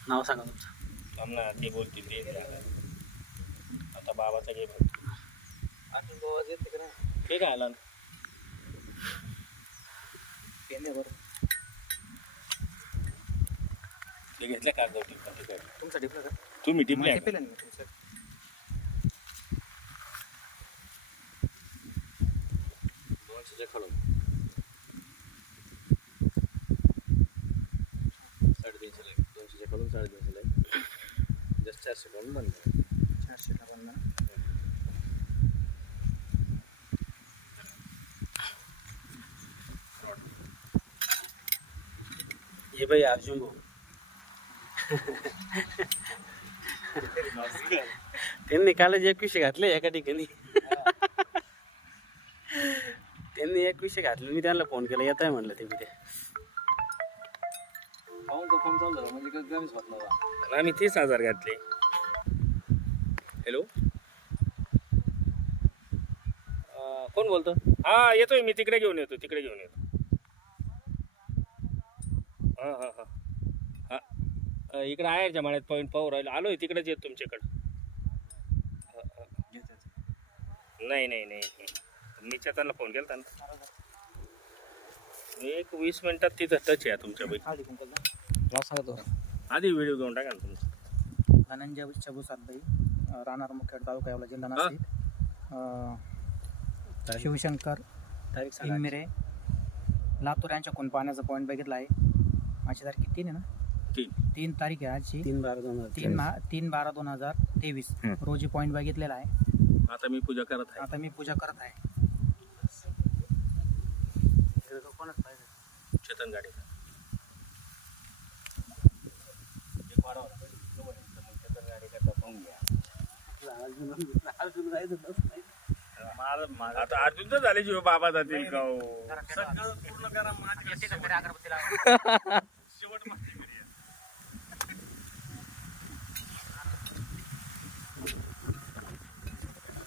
नाव सांगा तुमचं. ना ते बोलतील ते झालं. आता. बाबाचा घे बघ ते काय आला? ते घेतलं का गवटी पण ते कर. तुमचा डिप्ला का? तुम्ही टिपले टिपेल ना मी तुमचं. दोनशेच्या खालून साडेतीनशेला आहे. दोनशेच्या खालून साडेतीनशेला आहे. जस्ट चारशे खालून बंद आहे. चारशे का बंद हे बाई अर्जुन भाऊ. त्यांनी कालच एकवीसशे घातले एका ठिकाणी. त्यांनी एकवीसशे घातले मी त्यांना फोन केला येत आहे म्हणलं ते मी ते आणि आम्ही तीस हजार घातले. हॅलो कोण बोलतो? हा येतोय मी. तिकडे घेऊन येतो तिकडे घेऊन येतो. हां हां हां. हां. इकडे माळ्यात पॉईंट पाहू राहिलो. आलोय तिकडेच येतो तुमच्याकडं. नाही नाही नाही नाही. मी चेतनला फोन केला ना. एक वीस मिनिटात तिथं टच आहे तुमच्या सांगतो आधी व्हिडिओ घेऊन टाका ना तुमचा. धनंजय चबू सातबाई. राहणार मुखेड तालुका येवला जिल्हा नाशिक. शिवशंकर इंमिरे लातूर यांच्याकडून पाण्याचा पॉईंट बघितला आहे. आजची तारीख किती आहे ना? तीन. तीन तारीख आहे आजची. तीन बारा दोन तीन मा- तीन बारा दोन हजार तेवीस. हम्म. रोजी पॉईंट बघितलेला आहे. आता मी पूजा करत आहे. आता मी पूजा करत आहे. कोणच पाहिजे चेतन गाडी आता अर्जुन तर झाले जीव बाबा जातील का हो? सगळं पूर्ण करा माझ्या अगरबत्ती लावा. शेवट घरी आहे.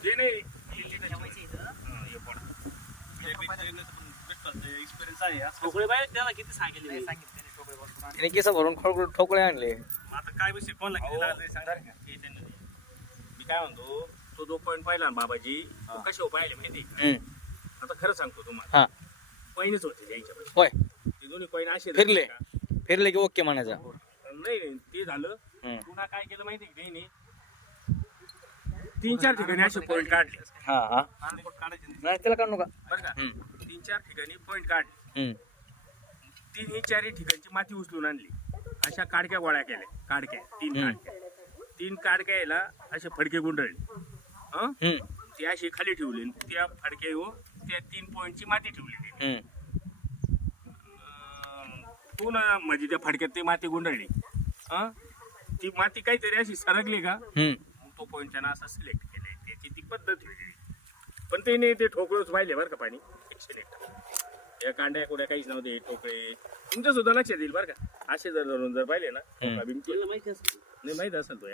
ते नाही. हा, हे पण. ठोकळे त्याला किती सांगितले सांगितले ठोकळे बसून त्याने केस भरून खोळ ठोकळे आणले मग आता काय विषय कोण मी काय म्हणतो तो जो पॉईंट पाहिला ना बाबाजी तो कशावर पाहिले माहिती आहे का? आता खरं सांगतो तुम्हाला. हा. होते त्यांच्याकडे होय. ते दोन्ही कॉईन असे फिरले. का? फिरले की ओके म्हणायचा. नाही नाही ते झालं. हम्म. पुन्हा काय केलं माहिती आहे का? त्यांनी तीन चार ठिकाणी असे पॉईंट काढले. हा हा. काढायचे नाही. त्याला काढू नका. बरं का? हम्म. तीन चार ठिकाणी पॉईंट काढले. हम्म. तीन चारही ठिकाणची माती उचलून आणली. अशा काडक्या गोळ्या केल्या. काडक्या. तीन हम्म. काडक्या. तीन काडक्या यायला असे फडके गुंडळले हं? हम्म. ते असे खाली ठेवले आणि त्या फडक्या येऊ त्या तीन पॉईंटची माती ठेवली त्यांनी. हम्म. अं, पुन्हा म्हणजे त्या फडक्यात ती माती गुंडळली हं? ती माती काहीतरी अशी सरकली का? हम्म. मग तो पॉईंट त्यानं असा सिलेक्ट केलाय. त्याची ती पद्धत वेगळी. पण त्याने ते ठोकळच पाहिले बरं का पाणी. एक या कांड्या कुड्या काहीच नव्हते ठोकळे. तुमच्या सुद्धा लक्षात येईल बरं का. असे जर धरून जर पाहिले ना हम्म. बिमटी नाही माहीत असेल तो.